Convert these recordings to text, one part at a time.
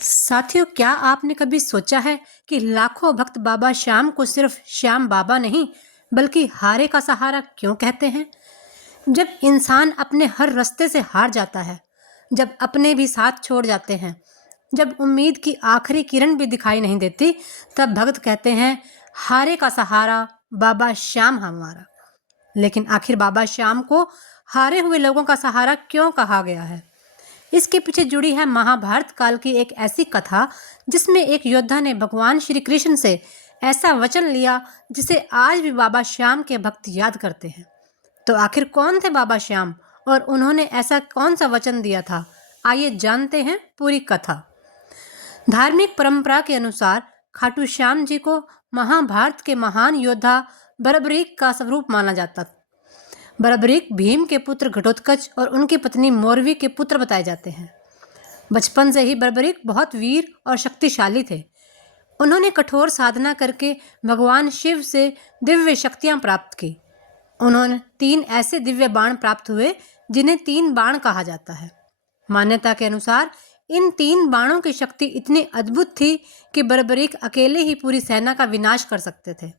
साथियों, क्या आपने कभी सोचा है कि लाखों भक्त बाबा श्याम को सिर्फ श्याम बाबा नहीं बल्कि हारे का सहारा क्यों कहते हैं? जब इंसान अपने हर रास्ते से हार जाता है, जब अपने भी साथ छोड़ जाते हैं, जब उम्मीद की आखिरी किरण भी दिखाई नहीं देती, तब भक्त कहते हैं, हारे का सहारा बाबा श्याम हमारा। लेकिन आखिर बाबा श्याम को हारे हुए लोगों का सहारा क्यों कहा गया है? इसके पीछे जुड़ी है महाभारत काल की एक ऐसी कथा जिसमें एक योद्धा ने भगवान श्री कृष्ण से ऐसा वचन लिया जिसे आज भी बाबा श्याम के भक्त याद करते हैं। तो आखिर कौन थे बाबा श्याम और उन्होंने ऐसा कौन सा वचन दिया था? आइए जानते हैं पूरी कथा। धार्मिक परंपरा के अनुसार खाटू श्याम जी को महाभारत के महान योद्धा बर्बरीक का स्वरूप माना जाता था। बर्बरीक भीम के पुत्र घटोत्कच और उनकी पत्नी मोरवी के पुत्र बताए जाते हैं। बचपन से ही बर्बरीक बहुत वीर और शक्तिशाली थे। उन्होंने कठोर साधना करके भगवान शिव से दिव्य शक्तियां प्राप्त की। उन्होंने 3 ऐसे दिव्य बाण प्राप्त हुए जिन्हें 3 बाण कहा जाता है। मान्यता के अनुसार इन 3 बाणों की शक्ति इतनी अद्भुत थी कि बर्बरीक अकेले ही पूरी सेना का विनाश कर सकते थे।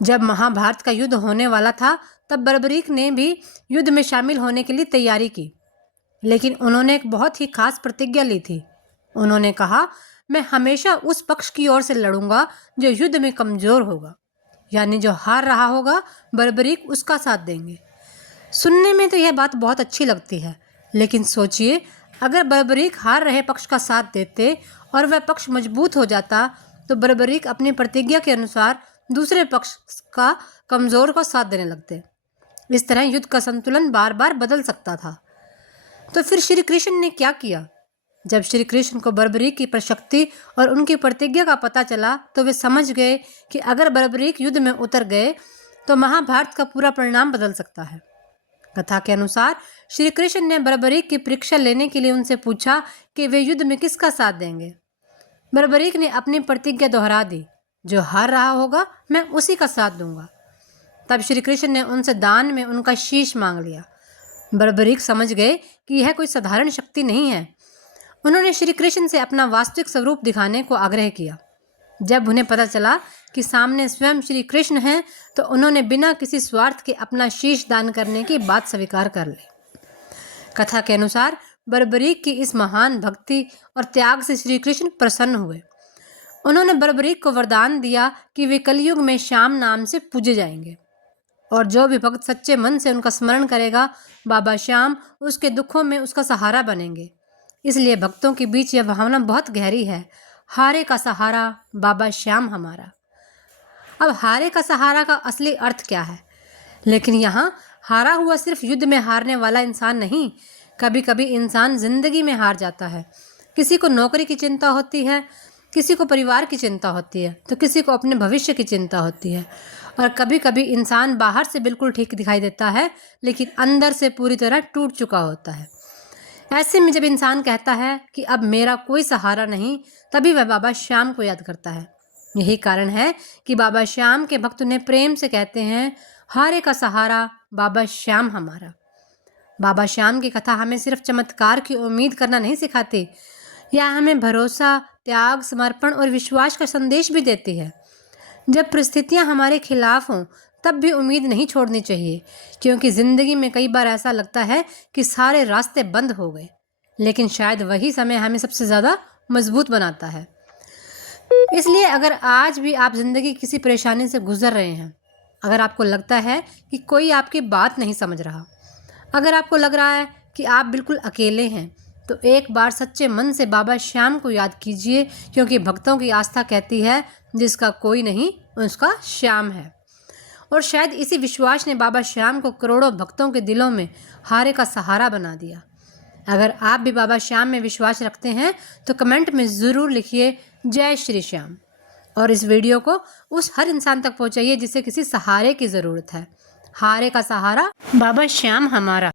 जब महाभारत का युद्ध होने वाला था तब बर्बरीक ने भी युद्ध में शामिल होने के लिए तैयारी की, लेकिन उन्होंने एक बहुत ही खास प्रतिज्ञा ली थी। उन्होंने कहा, मैं हमेशा उस पक्ष की ओर से लड़ूंगा जो युद्ध में कमजोर होगा, यानी जो हार रहा होगा बर्बरीक उसका साथ देंगे। सुनने में तो यह बात बहुत अच्छी लगती है, लेकिन सोचिए, अगर बर्बरीक हार रहे पक्ष का साथ देते और वह पक्ष मजबूत हो जाता तो बर्बरीक अपनी प्रतिज्ञा के अनुसार दूसरे पक्ष का कमजोर को साथ देने लगते। इस तरह युद्ध का संतुलन बार बार बदल सकता था। तो फिर श्री कृष्ण ने क्या किया? जब श्री कृष्ण को बर्बरीक की शक्ति और उनकी प्रतिज्ञा का पता चला तो वे समझ गए कि अगर बर्बरीक युद्ध में उतर गए तो महाभारत का पूरा परिणाम बदल सकता है। कथा के अनुसार श्री कृष्ण ने बर्बरीक की परीक्षा लेने के लिए उनसे पूछा कि वे युद्ध में किसका साथ देंगे। बर्बरीक ने अपनी प्रतिज्ञा दोहरा दी, जो हार रहा होगा मैं उसी का साथ दूंगा। तब श्री कृष्ण ने उनसे दान में उनका शीश मांग लिया। बर्बरीक समझ गए कि यह कोई साधारण शक्ति नहीं है। उन्होंने श्री कृष्ण से अपना वास्तविक स्वरूप दिखाने को आग्रह किया। जब उन्हें पता चला कि सामने स्वयं श्री कृष्ण हैं, तो उन्होंने बिना किसी स्वार्थ के अपना शीश दान करने की बात स्वीकार कर ली। कथा के अनुसार बर्बरीक की इस महान भक्ति और त्याग से श्री कृष्ण प्रसन्न हुए। उन्होंने बर्बरीक को वरदान दिया कि वे कलयुग में श्याम नाम से पूजे जाएंगे और जो भी भक्त सच्चे मन से उनका स्मरण करेगा, बाबा श्याम उसके दुखों में उसका सहारा बनेंगे। इसलिए भक्तों के बीच यह भावना बहुत गहरी है, हारे का सहारा बाबा श्याम हमारा। अब हारे का सहारा का असली अर्थ क्या है? लेकिन यहाँ हारा हुआ सिर्फ युद्ध में हारने वाला इंसान नहीं, कभी कभी इंसान जिंदगी में हार जाता है। किसी को नौकरी की चिंता होती है, किसी को परिवार की चिंता होती है, तो किसी को अपने भविष्य की चिंता होती है। और कभी कभी इंसान बाहर से बिल्कुल ठीक दिखाई देता है, लेकिन अंदर से पूरी तरह टूट चुका होता है। ऐसे में जब इंसान कहता है कि अब मेरा कोई सहारा नहीं, तभी वह बाबा श्याम को याद करता है। यही कारण है कि बाबा श्याम के भक्त उन्हें प्रेम से कहते हैं, हारे का सहारा बाबा श्याम हमारा। बाबा श्याम की कथा हमें सिर्फ चमत्कार की उम्मीद करना नहीं सिखाती, यह हमें भरोसा, त्याग, समर्पण और विश्वास का संदेश भी देती है। जब परिस्थितियां हमारे खिलाफ हों तब भी उम्मीद नहीं छोड़नी चाहिए, क्योंकि ज़िंदगी में कई बार ऐसा लगता है कि सारे रास्ते बंद हो गए, लेकिन शायद वही समय हमें सबसे ज़्यादा मजबूत बनाता है। इसलिए अगर आज भी आप ज़िंदगी किसी परेशानी से गुजर रहे हैं, अगर आपको लगता है कि कोई आपकी बात नहीं समझ रहा, अगर आपको लग रहा है कि आप बिल्कुल अकेले हैं, तो एक बार सच्चे मन से बाबा श्याम को याद कीजिए, क्योंकि भक्तों की आस्था कहती है, जिसका कोई नहीं उसका श्याम है। और शायद इसी विश्वास ने बाबा श्याम को करोड़ों भक्तों के दिलों में हारे का सहारा बना दिया। अगर आप भी बाबा श्याम में विश्वास रखते हैं तो कमेंट में ज़रूर लिखिए, जय श्री श्याम। और इस वीडियो को उस हर इंसान तक पहुंचाइए जिसे किसी सहारे की ज़रूरत है। हारे का सहारा बाबा श्याम हमारा।